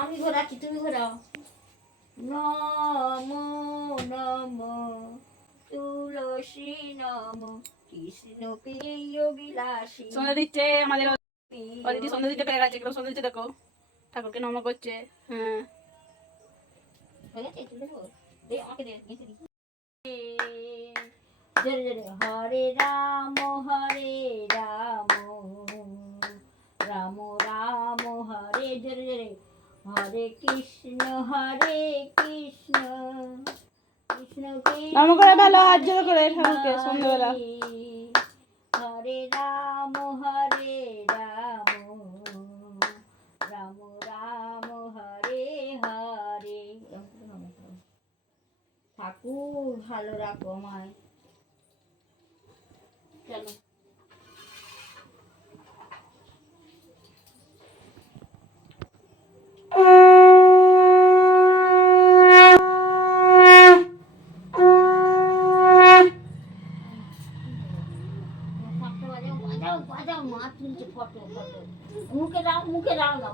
আমি ঘোরাচ্ছি তুমি ঘোরাও নম নম তুলসী নম কৃষ্ণ প্রিয় বিলাসী। সন্ধ্যা দিচ্ছে আমাদের অদিতি সন্ধ্যা দিতে পেরে গেছে সন্ধ্যা দিচ্ছে দেখো। ঠাকুরকে নম করছে হ্যাঁ। হরে রাম হরে রাম। রাম রাম হরে জোরে জোরে। হরে কৃষ্ণ হরে কৃষ্ণ। কৃষ্ণ নম করে ভালো হাত জোড়ো করে ঠাকুরকে সন্ধ্যাবেলা হরে রাম হরে রাম। রাম রাম হরে হরে। ঠাকুর ভালো রাখো আমায়। বাজাও মা তুলছে ফটো ফটো মুখে দাও মুখে দাও না